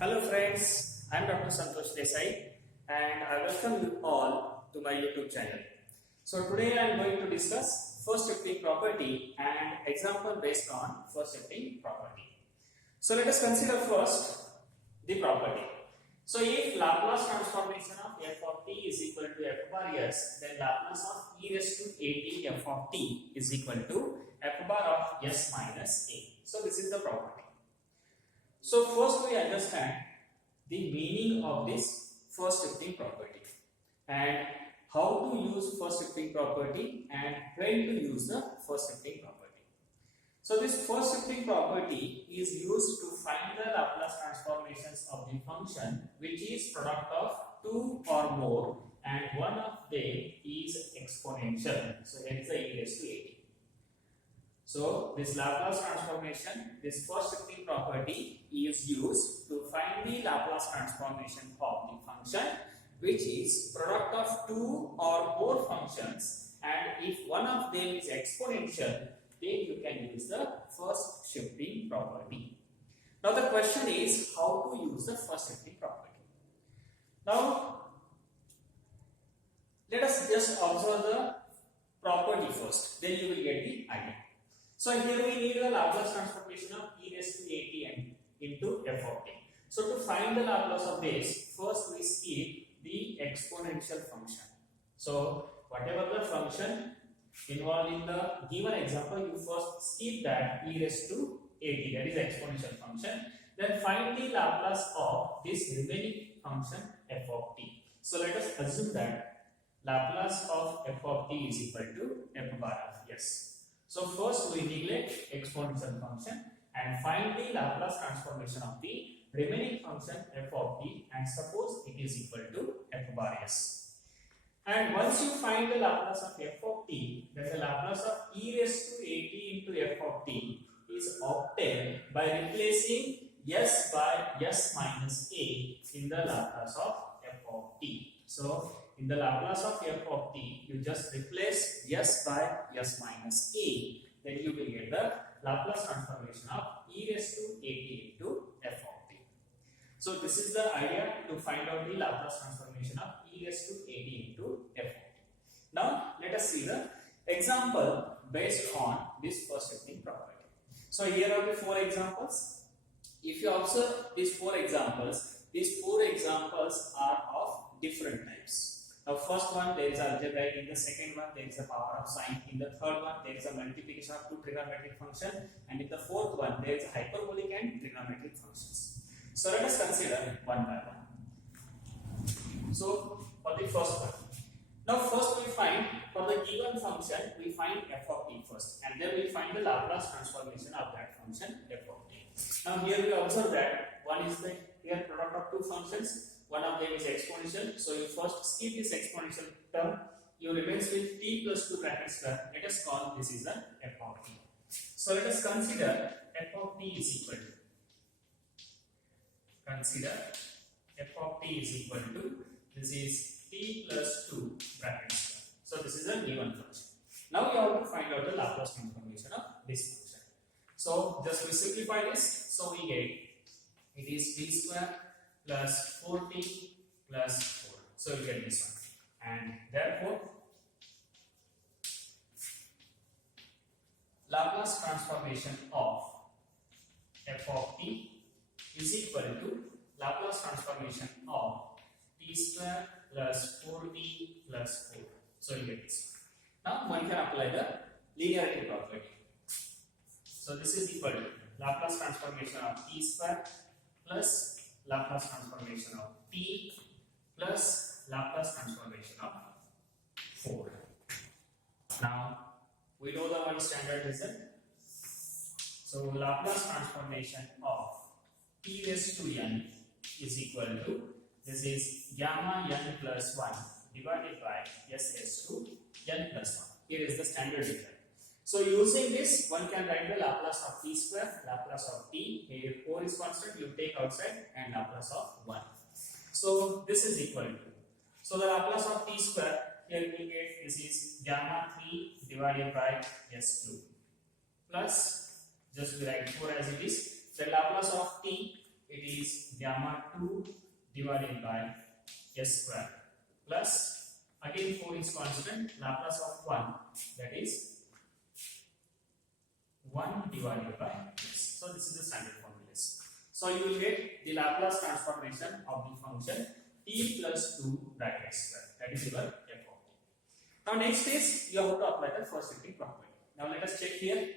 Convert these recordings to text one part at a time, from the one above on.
Hello friends, I am Dr. Santosh Desai and I welcome you all to my YouTube channel. So today I am going to discuss first shifting property and example based on first shifting property. So let us consider first the property. So if Laplace transformation of f of t is equal to f bar s, then Laplace of e raised to at f of t is equal to f bar of s minus a. So this is the property. So first we understand the meaning of this first shifting property and how to use first shifting property and when to use the first shifting property. So this first shifting property is used to find the Laplace transformations of the function which is product of two or more and one of them is exponential. So here is the e raised to at. So this Laplace transformation, this first shifting property is used to find the Laplace transformation of the function which is product of two or more functions, and if one of them is exponential, then you can use the first shifting property. Now the question is how to use the first shifting property. Now let us just observe the property first, then you will get the idea. So here we need the Laplace transformation of e raised to at n into f of t. So to find the Laplace of this, first we skip the exponential function. So whatever the function involved in the given example, you first skip that e raised to at, that is exponential function. Then find the Laplace of this remaining function f of t. So let us assume that Laplace of f of t is equal to f bar of s. So first we neglect exponential function and find the Laplace transformation of the remaining function f of t, and suppose it is equal to f bar s. And once you find the Laplace of f of t, then the Laplace of e raised to at into f of t is obtained by replacing s by s minus a in the Laplace of f of t. So in the Laplace of f of t, you just replace s by s minus a, then you will get the Laplace transformation of e raised to at into f of t. So this is the idea to find out the Laplace transformation of e raised to at into f of t. Now let us see the example based on this first shifting property. So here are the four examples. If you observe these four examples are of different types. Now first one there is algebraic, in the second one there is a power of sine, in the third one there is a multiplication of two trigonometric functions, and in the fourth one there is a hyperbolic and trigonometric functions. So let us consider one by one. So for the first one, now first we find for the given function we find f of t first, and then we find the Laplace transformation of that function f of t. Now here we observe that one is the here product of two functions, one of them is exponential, so you first skip this exponential term, you remains with t plus 2 bracket square. Let us call this is the f of t. So let us consider f of t is equal to, this is t plus 2 bracket square. So this is a given function. Now we have to find out the Laplace transformation of this function. So just we simplify this, so we get it is t square plus 4t plus 4. So you get this one, and therefore Laplace transformation of f of t is equal to Laplace transformation of t square plus 4t plus 4. So you get this one. Now one can apply the linearity property. So this is equal to Laplace transformation of t square plus Laplace transformation of t plus Laplace transformation of 4. Now we know the one standard result. So Laplace transformation of t raised to n is equal to, this is gamma n plus 1 divided by s raised to n plus 1. Here is the standard result. So using this, one can write the Laplace of t square, Laplace of t, here 4 is constant, you take outside, and Laplace of 1. So this is equal to, so the Laplace of t square, here we get this is gamma 3 divided by s2 plus, just we write 4 as it is, the Laplace of t, it is gamma 2 divided by s square plus again 4 is constant, Laplace of 1, that is 1 divided by s. So this is the standard formula. So you will get the Laplace transformation of the function t plus 2 bracket square, that is your f of t. Now next is you have to apply the first shifting property. Now let us check here.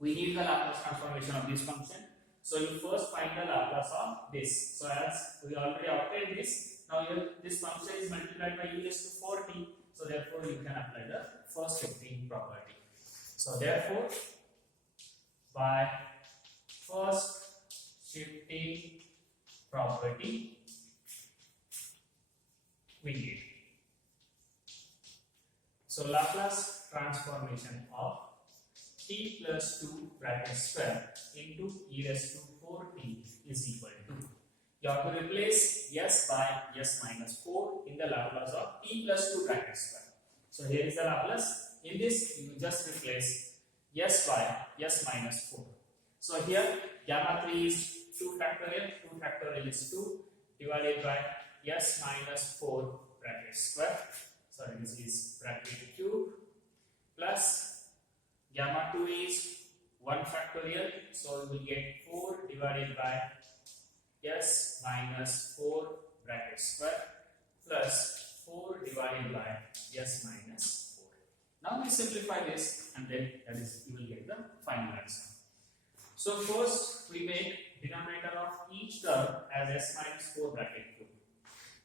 We need the Laplace transformation of this function. So you first find the Laplace of this. So as we already obtained this, now this function is multiplied by e raised to 4t. So therefore you can apply the first shifting property. So therefore by first shifting property we get. So Laplace transformation of t plus 2 bracket square into e raised to 4t is equal to, you have to replace s by s minus 4 in the Laplace of t plus 2 bracket square. So here is the Laplace. In this you just replace s by s minus 4. So here gamma 3 is 2 factorial, 2 factorial is 2 divided by s minus 4 bracket square. Sorry, this is bracket cube plus gamma 2 is 1 factorial, so we will get 4 divided by s minus 4 bracket square plus 4 divided by s minus 4. Now we simplify this and then that is you will get the final answer. So first we make denominator of each term as s minus 4 bracket cube.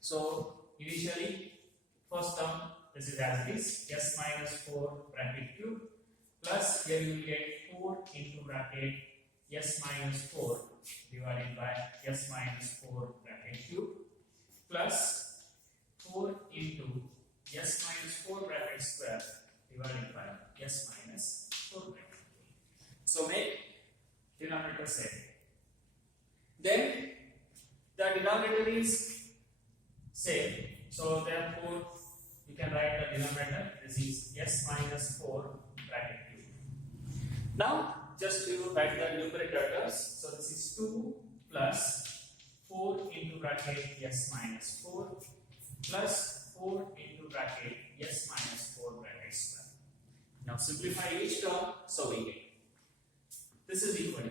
So initially first term this is as it is, s minus 4 bracket cube plus here you will get 4 into bracket s minus 4 divided by s minus 4 bracket cube plus 4 into s minus 4 bracket square divided by s minus 4 bracket cube. So make denominator same. Then the denominator is same. So therefore you can write the denominator. This is s minus 4 bracket cube. Now just you write the numerator terms. So this is 2 plus 4 into bracket s minus 4 plus 4 into bracket s minus 4 bracket square. Now simplify each term, so we get this is equal to,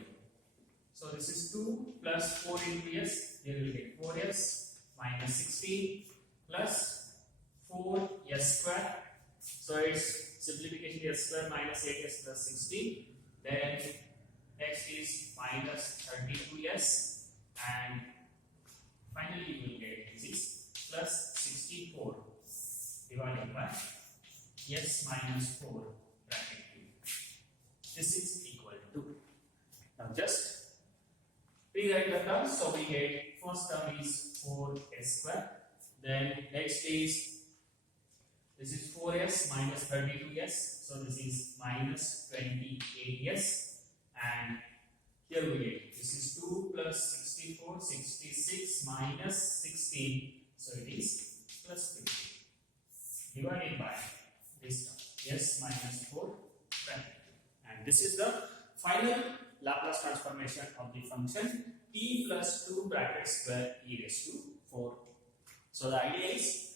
so this is 2 plus 4 into s, here we will get 4s minus 16 plus 4s square. So it's simplification s square minus 8s plus 16. Then next is minus 32s and finally you will get this is plus 64 divided by s minus 4 bracket cube. This is equal to, now just rewrite the terms. So we get first term is 4s square, then next is this is 4s minus 32s, so this is minus 28s, and here we get this is 2 plus 64, 66 minus 16, so it is plus 50 divided by this term s minus 4 bracket, and this is the final Laplace transformation of the function t plus 2 bracket square e raised to 4. So the idea is,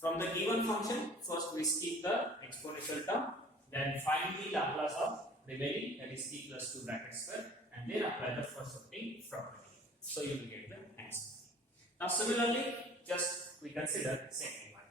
from the given function, first we skip the exponential term, then find the Laplace of remaining, that is t plus 2 bracket square, and then apply the first shifting property. So you will get the answer. Now similarly, just we consider second one.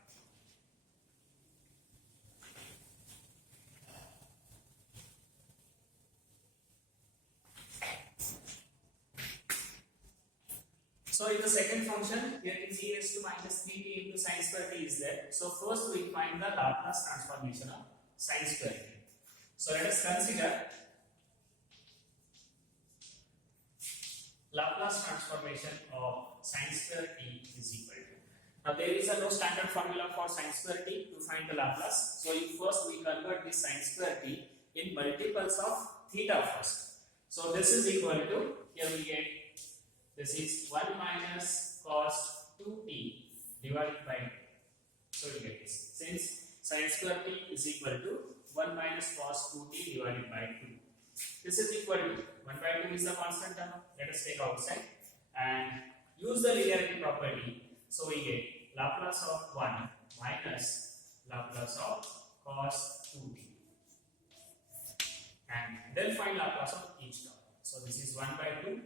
So in the second function, here is e raised to minus 3t into sine square t is there. So first we find the Laplace transformation of sine square t. So let us consider Laplace transformation of sine square t is equal to. Now there is no standard formula for sine square t to find the Laplace. So first we convert this sine square t in multiples of theta first. So this is equal to, here we get, this is 1 minus cos 2t divided by 2. So we get this. Since sine square t is equal to 1 minus cos 2t divided by 2. This is equal to 1 by 2 is the constant term. Let us take outside. and use the linearity property. So we get Laplace of 1 minus Laplace of cos 2t. And then find Laplace of each term. So this is 1 by 2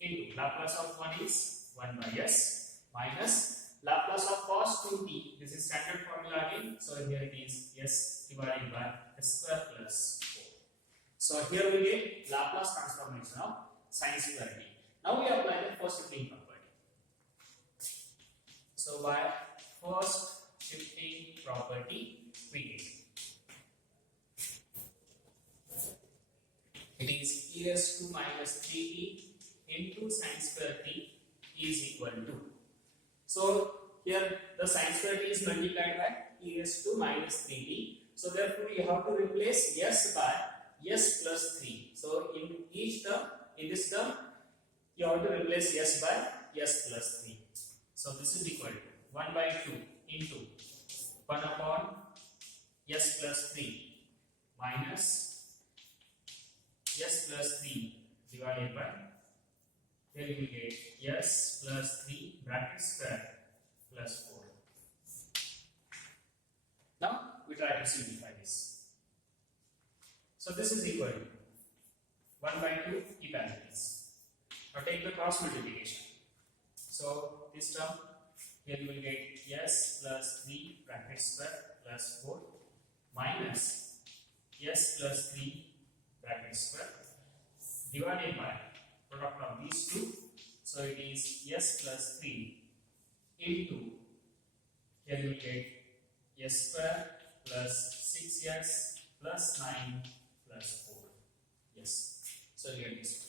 into Laplace of 1 is 1 by s minus Laplace of cos 2t. This is standard formula again. So here it is s divided by s square plus 4. So here we get Laplace transformation of sine square t. Now we apply the first shifting property. So by first shifting property we get it is e raised to minus 3t into sine square t is equal to. So here the sine square t is multiplied by e raised to minus 3t. So therefore you have to replace s by s plus 3. So in each term, in this term, you have to replace s by s plus 3. So this is equal to 1 by 2 into 1 upon s plus 3 minus s plus 3 divided by, here you will get s plus 3 bracket square plus 4. Now we try to simplify this. So this is equal to 1 by 2, keep as it is. Now take the cross multiplication. So this term, here you will get s plus 3 bracket square plus 4 minus s plus 3 bracket square divided by product of these two. So it is s plus 3 into, here you will get s square plus 6s plus 9 plus 4. Yes. So you get this.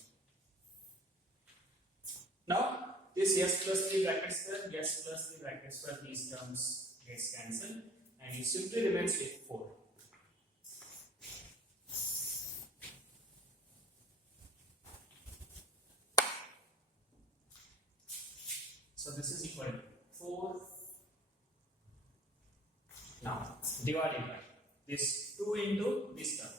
Now this s plus 3 bracket square, s plus 3 bracket square, these terms gets cancelled and it simply remains with 4. So this is equal to 4. Now divided by this 2 into this term.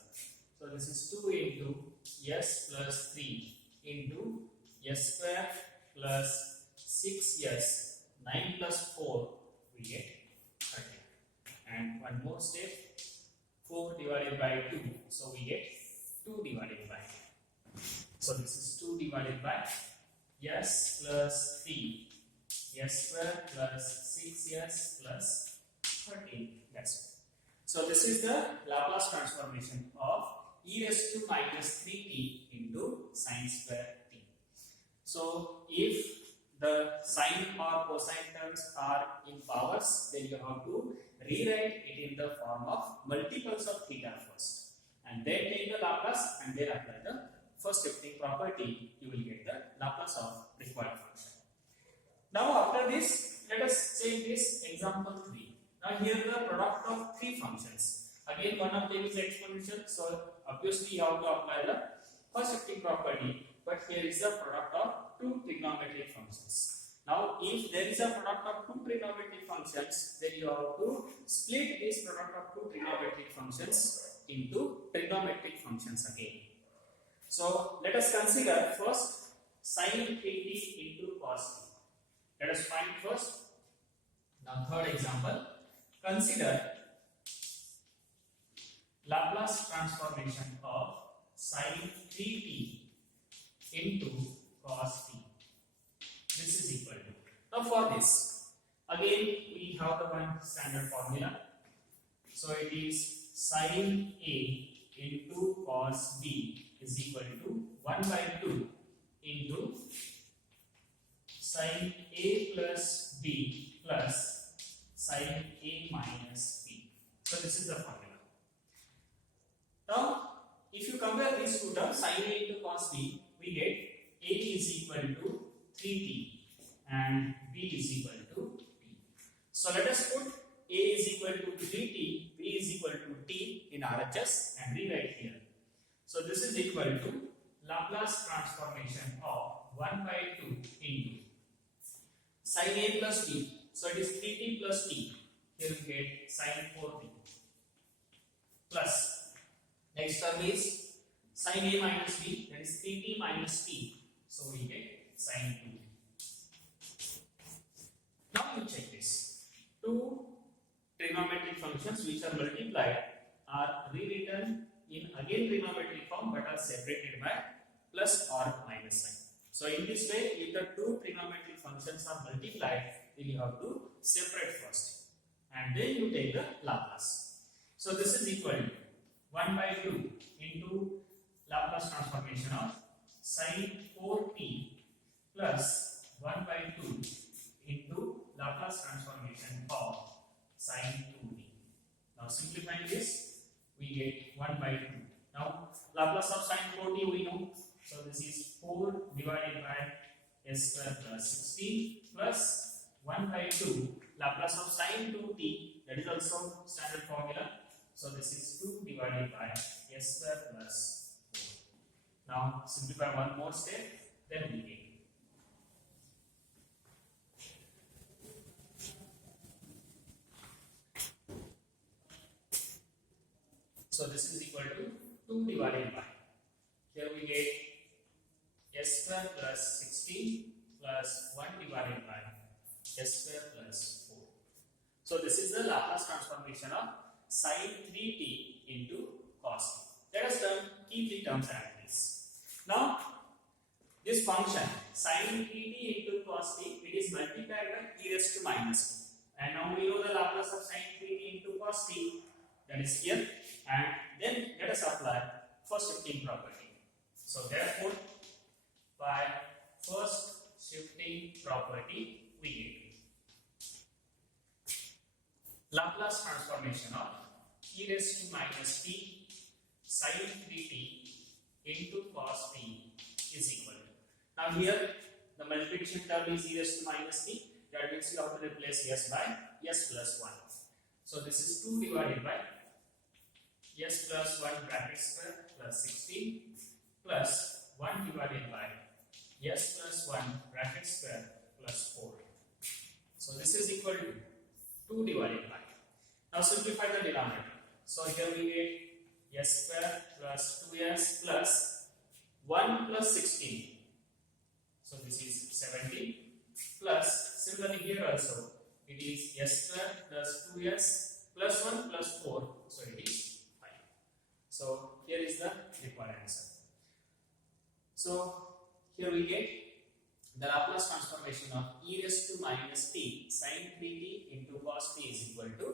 So this is 2 into s plus 3 into s square plus 6s 9 plus 4 we get 30. And one more step, 4 divided by 2. So we get 2 divided by. So this is 2 divided by s plus 3 s square plus 6s plus 13. That's it. So this is the Laplace transformation of e raised to minus 3t into sine square t. So if the sine or cosine terms are in powers, then you have to rewrite it in the form of multiples of theta first, and then take the Laplace and then apply the first shifting property. You will get the Laplace of required function. Now after this, let us take this example 3. Now here the product of 3 functions. Again one of them is exponential, so obviously you have to apply the first shifting property, but here is the product of 2 trigonometric functions. Now if there is a product of 2 trigonometric functions, then you have to split this product of 2 trigonometric functions into trigonometric functions again. So let us consider first sine 3t into cos t. Let us find first. Now third example, consider Laplace transformation of sine 3t into cos t. This is equal to. Now for this, again we have the one standard formula. So it is sine a into cos b is equal to 1 by 2 into sine a plus b plus sine a minus b. So this is the formula. Now if you compare these two terms, sine a into cos b, we get a is equal to 3t and b is equal to t. So let us put a is equal to 3t, b is equal to t in RHS and rewrite here. So this is equal to Laplace transformation of 1 by 2 into sine a plus t. So it is 3t plus t. Here we get sine 4t plus. Next term is sine a minus b, that is 3t minus t. So we get sine 2t. which are multiplied are rewritten in again trigonometric form but are separated by plus or minus sign. So in this way, if the two trigonometric functions are multiplied, then you have to separate first and then you take the Laplace. So this is equal to 1 by 2 into Laplace transformation of sine 4t plus 1 by 2 into Laplace transformation of sine 2t. Now simplifying this, we get 1 by 2. Now Laplace of sine 4t we know. So this is 4 divided by s square plus 16 plus 1 by 2 Laplace of sine 2t, that is also standard formula. So this is 2 divided by s square plus 4. Now simplify one more step, then we get. So this is equal to 2 divided by, here we get s square plus 16 plus 1 divided by s square plus 4. So this is the Laplace transformation of sine 3t into cos t. Let us keep the terms as this. Now this function sine 3t into cos t, it is multiplied by e raised to minus t. And now we know the Laplace of sine 3t into cos t, that is here. And then let us apply first shifting property. So therefore, by first shifting property, we get Laplace transformation of e raised to minus t sine 3t into cos t is equal to. Now here the multiplication term is e raised to minus t. That means you have to replace s by s plus 1. So this is 2 divided by s plus 1 bracket square plus 16 plus 1 divided by s plus 1 bracket square plus 4. So this is equal to 2 divided by. Now simplify the denominator. So here we get s square plus 2s plus 1 plus 16. So this is 17 plus, similarly here also it is s square plus 2s plus 1 plus 4. So it is 5. So here is the required answer. So here we get the Laplace transformation of e raised to minus t sine 3t into cos t is equal to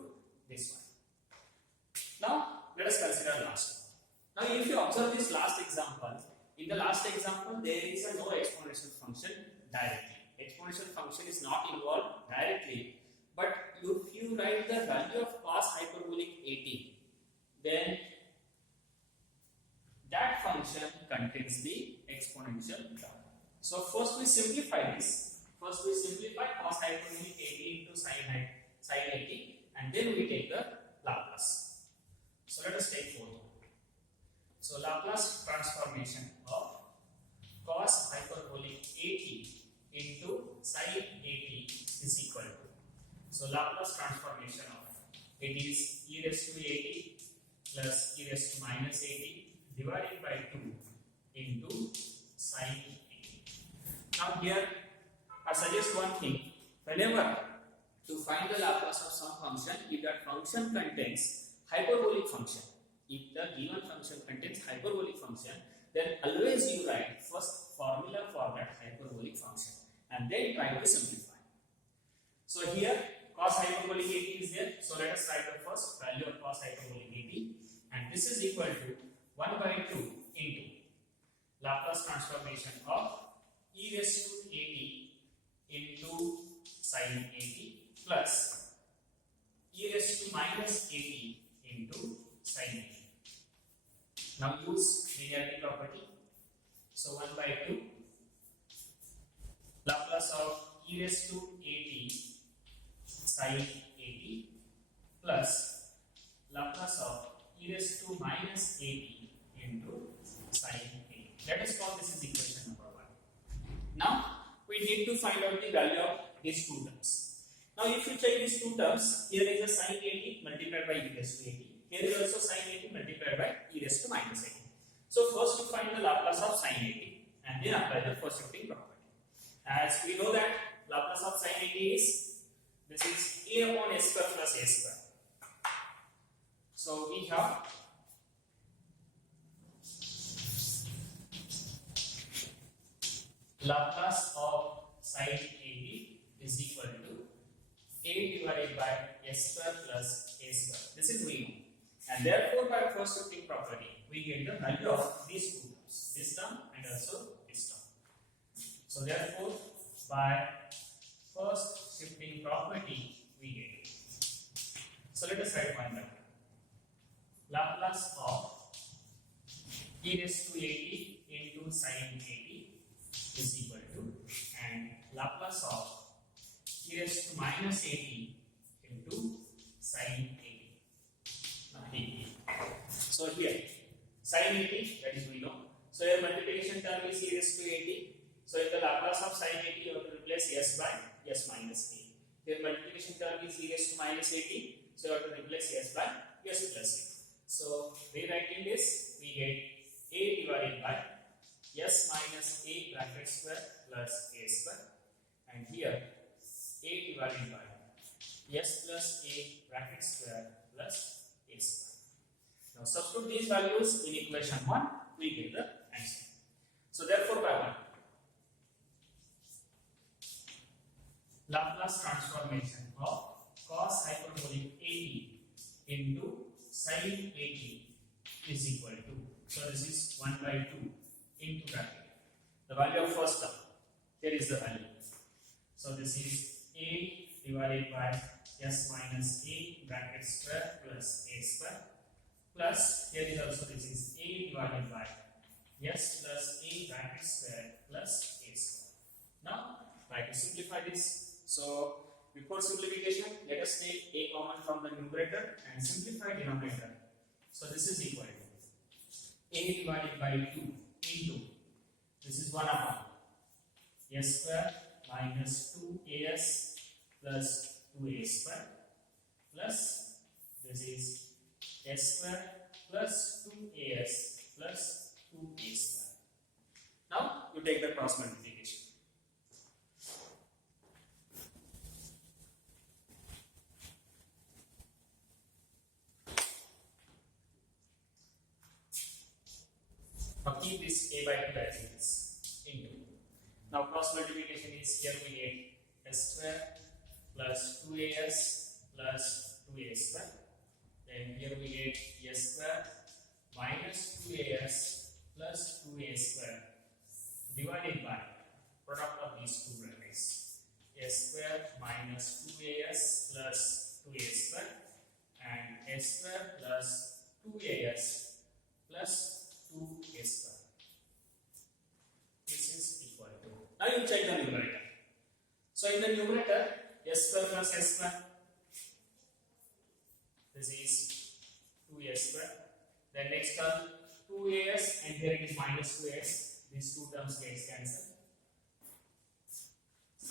this one. Now let us consider last one. Now if you observe this last example, in the last example there is a no exponential function directly. Exponential function is not involved directly, but if you write the value of cos hyperbolic 80, then that function contains the exponential term. So first we simplify this. First we simplify cos hyperbolic 80 into sine 80, and then we take the Laplace. So let us take both. So Laplace transformation of cos hyperbolic 80 into sine 80 is equal to. So Laplace transformation of it is e raised to 80 plus e raised to minus 80 divided by 2 into sine 80. Now here I suggest one thing. Whenever to find the Laplace of some function, if that function contains hyperbolic function, if the given function contains hyperbolic function, then always you write first formula for that hyperbolic function and then try to simplify. So here cos hyperbolic 80 is there. So let us write the first value of cos hyperbolic 80, and this is equal to 1 by 2 into Laplace transformation of e raised to 80 into sine 80 plus e raised to minus 80 into sine 80. Now use linearity property. So 1 by 2 Laplace of e raised to 80 sine 80 plus Laplace of e raised to minus 80 into sine 80. Let us call this is equation number 1. Now we need to find out the value of these two terms. Now if you check these two terms, here is a sine 80 multiplied by e raised to 80. Here is also sine 80 multiplied by e raised to minus 80. So first we find the Laplace of sine 80 and then apply the first shifting property. As we know that Laplace of sine 80 is, this is a upon s square plus a square. So we have Laplace of sine 80 is equal to a divided by s square plus a square. This is we know. And therefore, by first shifting property, we get the value of these two terms, this term and also this term. So therefore, by first shifting property, we get it. So let us write one number. Laplace of e raised to 80 into sine 80 is equal to, and Laplace of e raised to minus 80 into sine 80. So here, sine 80, that is we know. So your multiplication term is e raised to 80. So in the Laplace of sine 80, you have to replace s by s minus a. Your multiplication term is e raised to minus 80. So you have to replace s by s plus a. So rewriting this, we get a divided by s minus a bracket square plus a square, and here a divided by s plus a bracket square plus a square. Now substitute these values in equation 1, we get the answer. So therefore, by 1, Laplace transformation of cos hyperbolic 80 into sine 80 is equal to, so this is 1 by 2 into bracket, the value of first term, here is the value. So this is a divided by s minus a bracket square plus a square, plus here is also this is a divided by s plus a bracket square plus a square. Now try to simplify this. So before simplification, let us take a common from the numerator and simplify denominator. So this is equal to a divided by 2 into, this is 1 upon s square minus 2as plus 2a square plus this is s square plus 2as plus 2a square. Now you take the cross multiplication. Now keep this a by 2 as it is into. Now cross multiplication is, here we get s square plus 2as plus 2a square. Then here we get s square minus 2as plus 2a square divided by product of these two brackets, s square minus 2as plus 2a square and s square plus 2as plus 2a square. This is equal to, now you check the numerator. So in the numerator, s square plus s square, this is 2a square. Then next term 2as, and here it is minus 2as. These two terms get cancelled.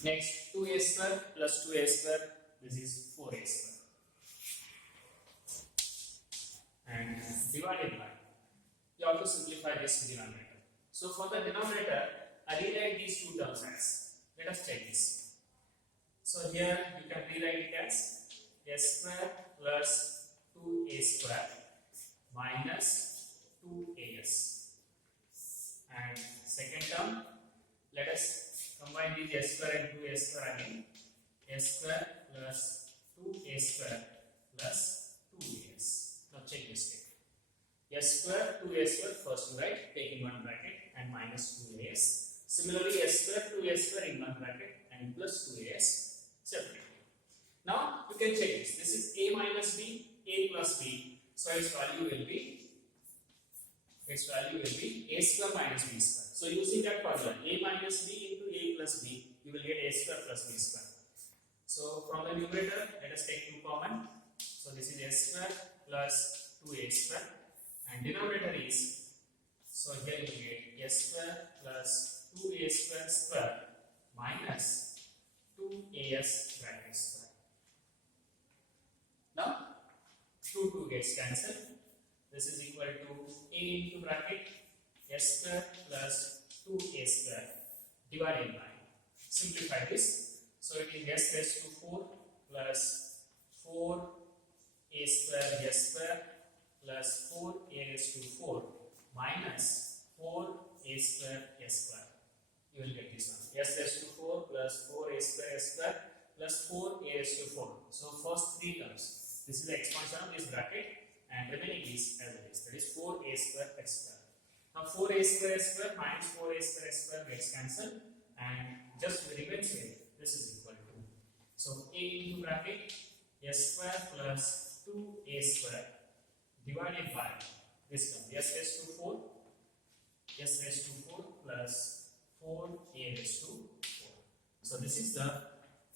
Next 2a square plus 2a square, this is 4a square. And divided by, you have to simplify this denominator. So for the denominator, I rewrite these two terms as, let us check this. So here you can rewrite it as s square plus 2a square minus 2as. And second term, let us combine these s square and 2a square again. S square plus 2a square plus 2as. Now check this thing. S square, 2a square, first you write, take in one bracket and minus 2as. Similarly, s square, 2a square in one bracket and plus 2as separately. Now you can check this. This is a minus b, a plus b. So its value will be a square minus b square. So using that formula, a minus b into a plus b, you will get a square plus b square. So from the numerator, let us take 2 common. So this is s square plus 2a square. And denominator is, so here you get s square plus 2a square square minus 2as bracket square. Now 2 gets cancelled. This is equal to a into bracket s square plus 2a square divided by, simplify this. So it is s raised to 4 plus 4a square s square plus 4a raised to 4 minus 4a square s square. You will get this one. S raised to 4 plus 4a square s square plus 4a raised to 4. So first three terms. This is the expansion of this bracket and remaining is as it is. That is 4a square x square. Now 4a square s square minus 4a square x square gets cancelled and just remains here. This is equal to. So a into bracket s square plus 2a square divided by this term s raised to 4 plus 4a raised to 4. So this is the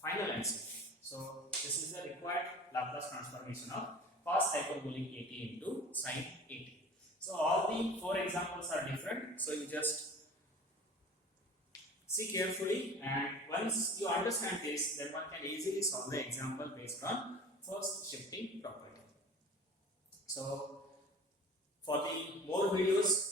final answer. So this is the required Laplace transformation of cos hyperbolic at into sine at. So all the 4 examples are different. So you just see carefully, and once you understand this, then one can easily solve the example based on first shifting property. So for the more videos